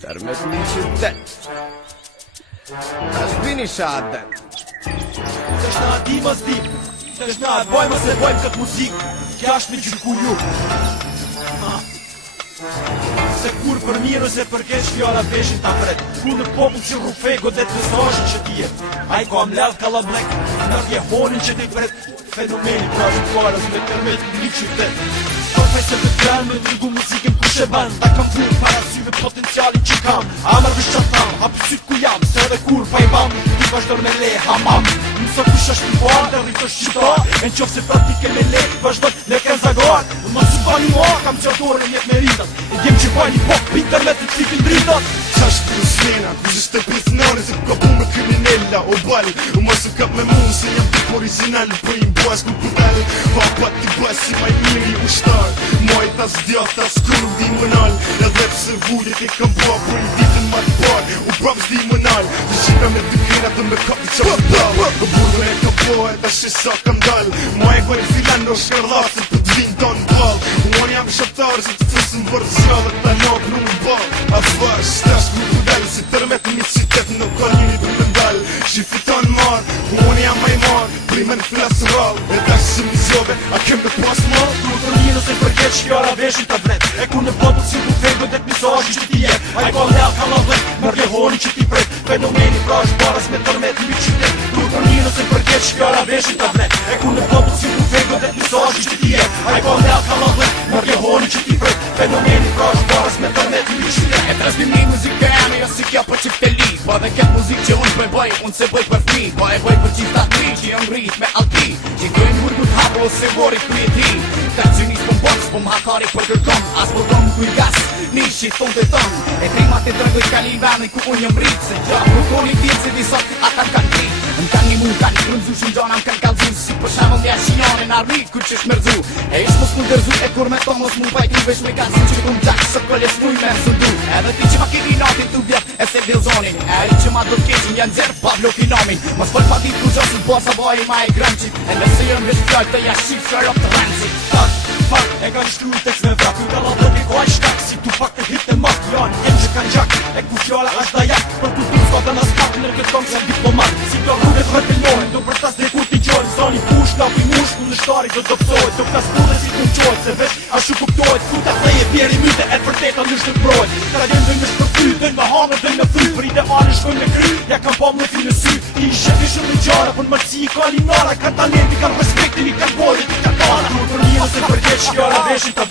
Termet një qytet Tash bini shadet Tash na di mos di Tash na bojmë se bojmë këtë muzikë Kja është me gjyku ju Se kur për mirë ose për keq fjala veshin ta pret Kur në popull që rufe godet në sashën që tje A i ka mledh kalablek Në tje honin që t'i pret Fenomeni pra shumë farës me termet një qytet Përfej se të kërën me ndrygu muzikën ku shë ban Ta kam furë para syve potencialin që kam Amar vështë që tham, hapë sytë ku jam Se edhe kur pa i bam, ti vazhdor me le hamam Nësa kush është një farë, dhe rritë është qytar E në qofë se pratike me le, vazhdoj le ken zagar Më su bani mua, kam qatore në jetë me rritat E jem që bani po, internet të klipin dritat Qasht të slena, ku zështë të prisnare Se ka bu me kriminella o bali U mos u kap me mund se jam tip original Po i mbas ku kutale Hapa t'i bas si maj miri u shtar Moj tas djath tas kur di mënal Edhe pse vullit e kam ba Po i ditën ma t'par U brams di mënal Të shika me dy kena të me kapi qa për dal Burdo e ka po e ta shisa kam dal Ma e gojnë filan në shkarlasën Për t'vin ta në bal Uan jam shaptar se të fësën vërë zjallë Ta nok në më bal A thvar shtash ku kudal Se tërmet një qitet në kalini për më ndal Shifiton mar Uan jam maj mar Primen flasë rral E dash se mi zjove A kem dhe pas mar Kur për një nëse përket shkjara veshin të vret E ku në popull si ku fejgo det misazhi që ti je A i ka lel ka la vlet Mërgje honi që ti pret Fenomeni pra është baras me tërmet një qytet Kur për një nëse përket shkjara veshin të vret E ku në popull si ku fejgo det misazhi që ti je A i ka lel ka la vlet Mërgje honi që ti pret Fenomeni pra është baras me tërmet një qytet E transmim një muzikë e ame jo si kjo për qip të li Po dhe këtë muzikë që unë bëj, unë se bëj për fmi Po e bëj për qifta të ri që jam rrit me alti Që gëjnë mur mut hapo ose vorit kujt hi Takcionist po m'box, po m'hakari për kërkom As po kom kuj gas, nishi ton të ton E trimat e drëgoj kali i vani ku unë jam rrit Se gja, rukoni t'jen se disot ata m'kan kri M'kan një mund, kan një rëmzu shumë gjona m'kan kalzu Si për shamon dhja shione në arrit kur që shmerzu E ish mos mu dërzu e kur me to mos mu pajti vesh me gasin që kum gjak së këlles muj me mësëndu Edhe ti që ma kini natin të vjet e se vilzonin E i që ma do t'keqin janë zerë Pablo Kinomin Mos fol pa dit ku gjosin bosa boj ma e grëmqit E nëse jëm vesh fjall të jashqip shërop të rëndësit Fak, e ka qështu i tekst me vrak Nga la dhe ko aj shkak Si tu pak të hit e mak Janë jem që kanë gjak E ku fjalla është da jak Për ku t'u s'ka dhe nas pak Nër këtë kom se diplomat Si ka rrugët rëpillohen Do për tas dhe ku t'i gjojnë Zoni push, lapi mush Ku në shtari do t'opsojt Do ktas pulle si t'u qojt Se vesh ashu kuptojt Ku ta theje pjeri myte E vërteta në shtë mbrojt Ka djen dhe në shpërfy Dhe në hamë dhe në fry Për ideale shkojnë me kry Ja kam pa më fi në sy I shef ishëm në gjara Për mërci i ka linara Ka talenti, kam respektin I kam bojit I ka kara Kur për një nëse përket shkjara veshin të